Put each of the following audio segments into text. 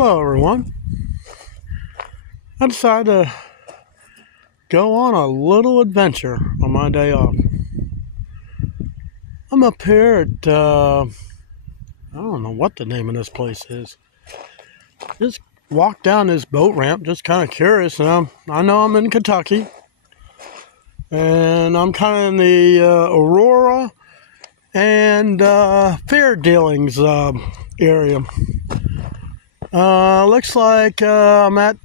Hello everyone. I decided to go on a little adventure on my day off. I'm up here at, I don't know what the name of this place is. Just walked down this boat ramp, just kind of curious. And I know I'm in Kentucky. And I'm kind of in the Aurora and fair dealings area. Looks like I'm at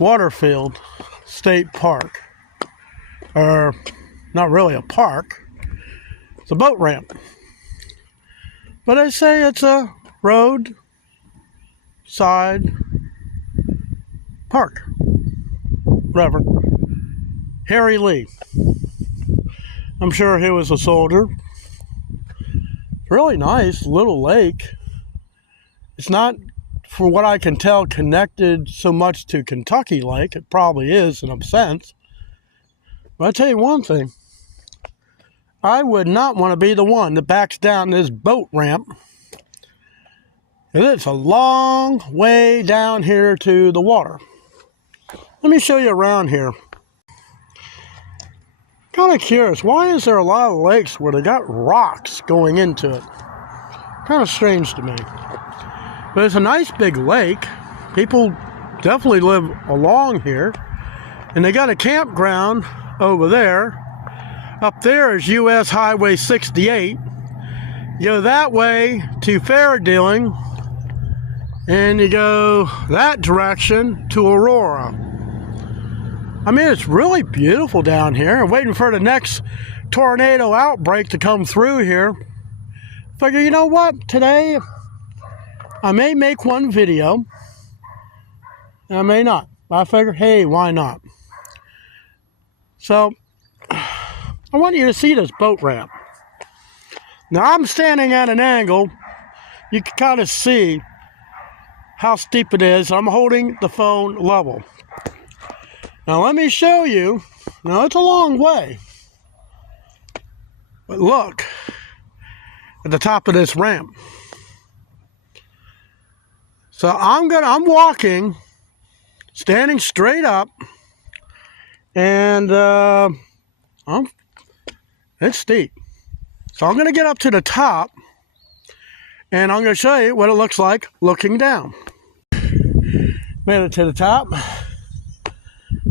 Waterfield State Park. Or, not really a park. It's a boat ramp. But I say it's a road side park. Reverend Harry Lee. I'm sure he was a soldier. Really nice little lake. It's not, for what I can tell, connected so much to Kentucky Lake. It probably is in a sense. But I'll tell you one thing. I would not want to be the one that backs down this boat ramp. And it's a long way down here to the water. Let me show you around here. Kind of curious, why is there a lot of lakes where they got rocks going into it? Kind of strange to me. But it's a nice big lake. People definitely live along here. And they got a campground over there. Up there is US Highway 68. You go that way to fair dealing. And you go that direction to Aurora. I mean, it's really beautiful down here. I'm waiting for the next tornado outbreak to come through here. Figure, you know what? Today, I may make one video. And I may not. But I figure, hey, why not? So, I want you to see this boat ramp. Now, I'm standing at an angle. You can kind of see how steep it is. I'm holding the phone level. Now let me show you. Now it's a long way. But look at the top of this ramp. So I'm walking, standing straight up, and it's steep. So I'm gonna get up to the top, and I'm gonna show you what it looks like looking down. Made it to the top.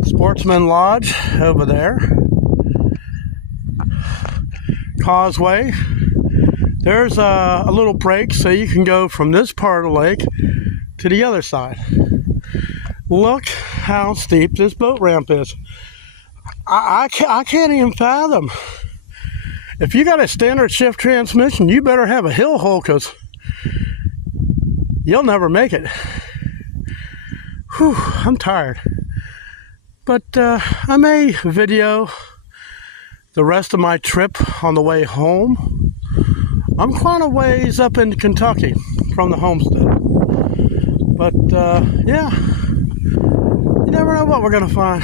Sportsman Lodge over there. Causeway. There's a little break so you can go from this part of the lake to the other side. Look how steep this boat ramp is. I can't even fathom. If you got a standard shift transmission, you better have a hill hole, because you'll never make it. Whew, I'm tired. But I may video the rest of my trip on the way home. I'm quite a ways up in Kentucky from the homestead. But yeah, you never know what we're going to find.